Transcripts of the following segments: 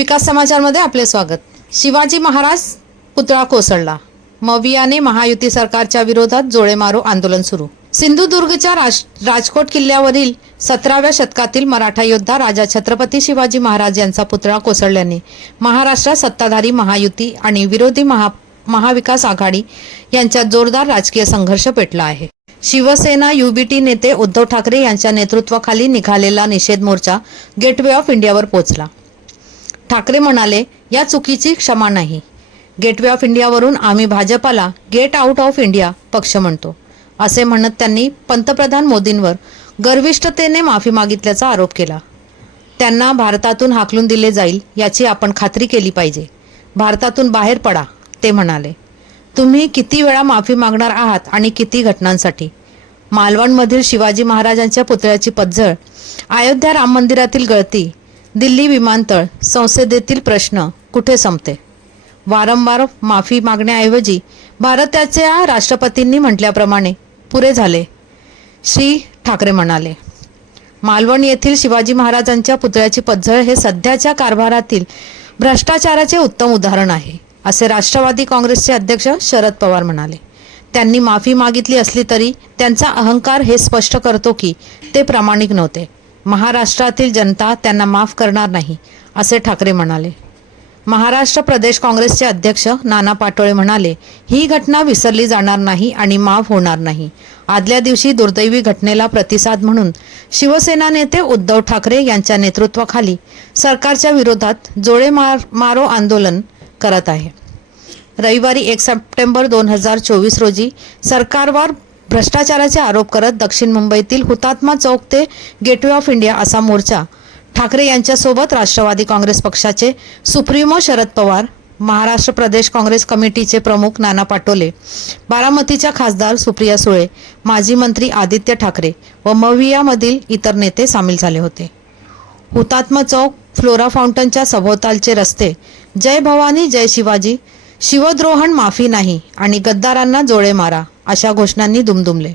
विकास समाचारमध्ये आपले स्वागत. शिवाजी महाराज पुतळा कोसळला. मवियाने महायुती सरकारच्या विरोधात जोळेमारो आंदोलन सुरू. सिंधुदुर्गच्या राज राजकोट किल्ल्यावरील सतराव्या शतकातील मराठा योद्धा राजा छत्रपती शिवाजी महाराज यांचा पुतळा कोसळल्याने महाराष्ट्रात सत्ताधारी महायुती आणि विरोधी महा महाविकास आघाडी यांच्यात जोरदार राजकीय संघर्ष पेटला आहे. शिवसेना युबीटी नेते उद्धव ठाकरे यांच्या नेतृत्वाखाली निघालेला निषेध मोर्चा गेटवे ऑफ इंडियावर पोहोचला. ठाकरे म्हणाले या चुकीची क्षमा नाही. गेटवे ऑफ इंडियावरून आम्ही भाजपाला गेट आउट ऑफ इंडिया पक्ष म्हणतो. असे म्हणत त्यांनी पंतप्रधान मोदींवर गर्विष्ठतेने माफी मागितल्याचा आरोप केला. त्यांना भारतातून हाकलून दिले जाईल याची आपण खात्री केली पाहिजे. भारतातून बाहेर पडा ते म्हणाले. तुम्ही किती वेळा माफी मागणार आहात आणि किती घटनांसाठी? मालवणमधील शिवाजी महाराजांच्या पुतळ्याची पतझड अयोध्या राम मंदिरातील गळती दिल्ली विमानतळ संसदेतील प्रश्न कुठे संपते? वारंवार माफी मागण्याऐवजी भारताच्या राष्ट्रपतींनी म्हटल्याप्रमाणे पुरे झाले. श्री ठाकरे म्हणाले मालवण येथील शिवाजी महाराजांच्या पुतळ्याची पतझड हे सध्याच्या कारभारातील भ्रष्टाचाराचे उत्तम उदाहरण आहे असे राष्ट्रवादी काँग्रेसचे अध्यक्ष शरद पवार म्हणाले. त्यांनी माफी मागितली असली तरी त्यांचा अहंकार हे स्पष्ट करतो की ते प्रामाणिक नव्हते. महाराष्ट्रातील जनता त्यांना माफ करणार नाही असे ठाकरे म्हणाले. महाराष्ट्र प्रदेश काँग्रेसचे अध्यक्ष नाना पाटोळे म्हणाले ही घटना विसरली जाणार नाही आणि माफ होणार नाही. आदल्या दिवशी दुर्दैवी घटनेला प्रतिसाद म्हणून शिवसेना नेते उद्धव ठाकरे यांच्या नेतृत्वाखाली सरकारच्या विरोधात जोडे मार मारो आंदोलन करत आहे. रविवारी एक सप्टेंबर दोन हजार चोवीस रोजी सरकारवर भ्रष्टाचाराचे आरोप करत दक्षिण मुंबईतील हुतात्मा चौक ते गेटवे ऑफ इंडिया असा मोर्चा. ठाकरे यांच्यासोबत राष्ट्रवादी काँग्रेस पक्षाचे सुप्रीमो शरद पवार महाराष्ट्र प्रदेश काँग्रेस कमिटीचे प्रमुख नाना पाटोले बारामतीच्या खासदार सुप्रिया सुळे माजी मंत्री आदित्य ठाकरे व मवियामधील इतर नेते सामील झाले होते. हुतात्मा चौक फ्लोरा फाउंटनच्या सभोवतालचे रस्ते जय भवानी जय शिवाजी शिवद्रोहण माफी नाही आणि गद्दारांना जोळे मारा. अशा घोषणांनी दुमदुमले.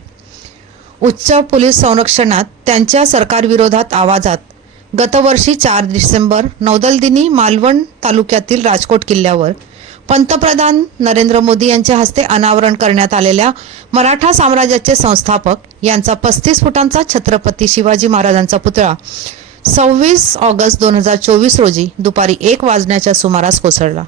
उच्च पोलीस संरक्षणात त्यांच्या सरकारविरोधात आवाजात गतवर्षी चार डिसेंबर नौदल दिनी मालवण तालुक्यातील राजकोट किल्ल्यावर पंतप्रधान नरेंद्र मोदी यांच्या हस्ते अनावरण करण्यात आलेल्या मराठा साम्राज्याचे संस्थापक यांचा पस्तीस फुटांचा छत्रपती शिवाजी महाराजांचा पुतळा सव्वीस ऑगस्ट दोन हजार चोवीस रोजी दुपारी एक वाजण्याच्या सुमारास कोसळला.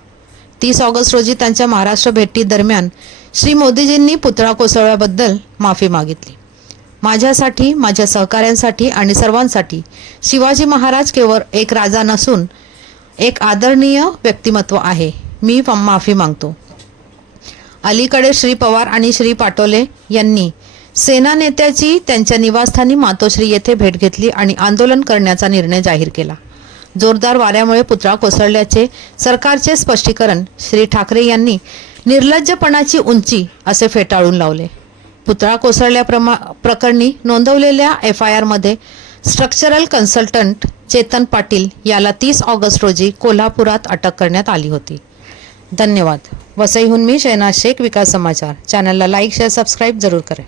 तीस ऑगस्ट रोजी त्यांच्या महाराष्ट्र भेटी दरम्यान श्री मोदीजींनी पुतळा कोसळल्याबद्दल माफी मागितली. माझ्यासाठी माझ्या सहकाऱ्यांसाठी आणि सर्वांसाठी शिवाजी महाराज केवळ एक राजा नसून एक आदरणीय व्यक्तिमत्व आहे. मी माफी मागतो. अलीकडे श्री पवार आणि श्री पाटोले यांनी सेना नेत्याची त्यांच्या निवासस्थानी मातोश्री येथे भेट घेतली आणि आंदोलन करण्याचा निर्णय जाहीर केला. जोरदार वाऱ्यामुळे पुतळा कोसळल्याचे सरकारचे स्पष्टीकरण श्री ठाकरे यांनी निर्लज्जपणाची उंची असे फेटाळून लावले. पुतळा कोसळल्याप्रमा प्रकरणी नोंदवलेल्या एफ आय आरमध्ये स्ट्रक्चरल कन्सल्टंट चेतन पाटील याला तीस ऑगस्ट रोजी कोल्हापुरात अटक करण्यात आली होती. धन्यवाद. वसईहून मी शहनाज शेख विकास समाचार. चॅनलला लाईक शेअर सबस्क्राईब जरूर करेन.